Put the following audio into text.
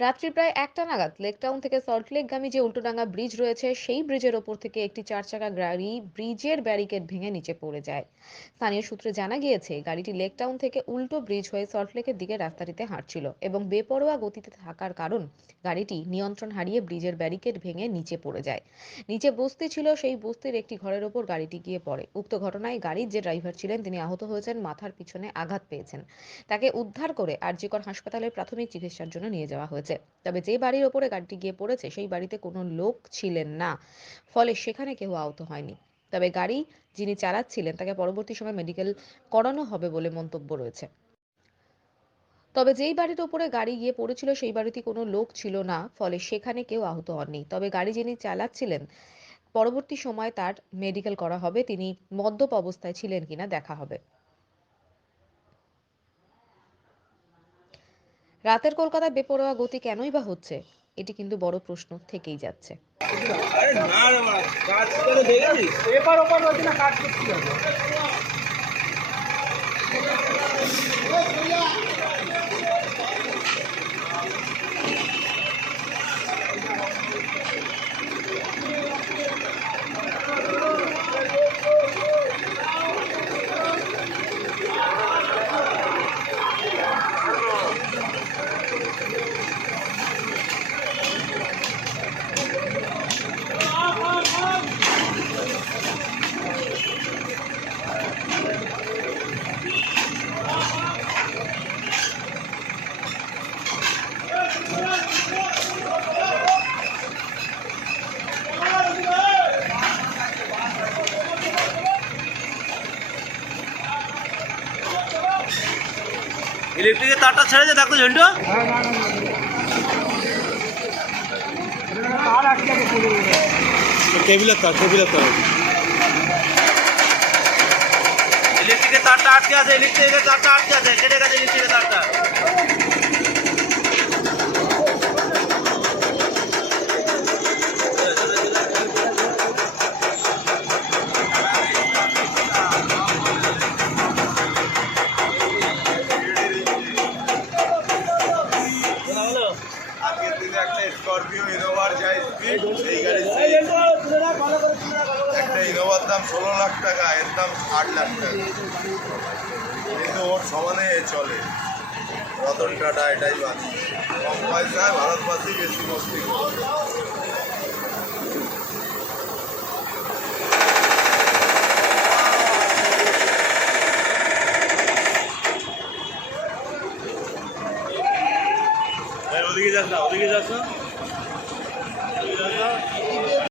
রাত্রি প্রায় একটা নাগাদ লেকটাউন থেকে সল্টলেকগামী যে উল্টোডাঙ্গা ব্রিজ রয়েছে, সেই ব্রিজের ওপর থেকে একটি চার চাকা গাড়ি ব্রিজের ব্যারিকেড ভেঙে নিচে পড়ে যায়। স্থানীয় সূত্রে জানা গিয়েছে, গাড়িটি লেকটাউন থেকে উল্টো ব্রিজ হয়ে সল্টলেকের দিকে রাস্তাটিতে হাঁটছিল এবং বেপরোয়া গতিতে থাকার কারণ গাড়িটি নিয়ন্ত্রণ হারিয়ে ব্রিজের ব্যারিকেড ভেঙে নিচে পড়ে যায়। নিচে বস্তি ছিল, সেই বস্তির একটি ঘরের ওপর গাড়িটি গিয়ে পড়ে। উক্ত ঘটনায় গাড়ির যে ড্রাইভার ছিলেন, তিনি আহত হয়েছেন, মাথার পিছনে আঘাত পেয়েছেন। তাকে উদ্ধার করে আরজিকর হাসপাতালের প্রাথমিক চিকিৎসার জন্য নিয়ে যাওয়া হয়েছে। তবে যে বাড়ির ওপরে গাড়িটি গিয়ে পড়েছে, সেই বাড়িতে কোনো লোক ছিলেন না। ফলে সেখানে কেউ আহত হয়নি। তবে গাড়ি যিনি চালাচ্ছিলেন, তাকে পরবর্তী সময় মেডিকেল করানো হবে বলে মন্তব্য রয়েছে। তবে যেই বাড়ির ওপরে গাড়ি গিয়ে পড়েছিল, সেই বাড়িতে কোনো লোক ছিল না। ফলে সেখানে কেউ আহত হননি। তবে গাড়ি যিনি চালাচ্ছিলেন, পরবর্তী সময় তার মেডিকেল করা হবে। তিনি মদ্যপ অবস্থায় ছিলেন কিনা দেখা হবে। রাতের কলকাতায় বেপরোয়া গতি কেনই বা হচ্ছে? এটি কিন্তু বড় প্রশ্ন থেকেই যাচ্ছে। আরে না কাজ করে ইলেকট্রিকের তারটা ছেড়ে যে দেখো ঝন্টু। তার টেবিলের তার টেবিলের তার। ইলেকট্রিকের তারটা আটকে আছে ইলেকট্রিকের তারটা আটকে আছে কেটে গেছে ইলেকট্রিকের তারটা। আগের দিনে একটা স্করপিও ইনোভার যায় স্পিড সেই। গাড়ির একটা ইনোভার দাম ষোলো লাখ টাকা, এর দাম আট লাখ টাকা। কিন্তু ওর সমানে চলে। রতন টাটা, এটাই বাকি। কম পয়সায় ভারতবাসী বেশি মস্তি করে ওদিকে যাস না ওদিকে যাস না। ওদিকে যাস না।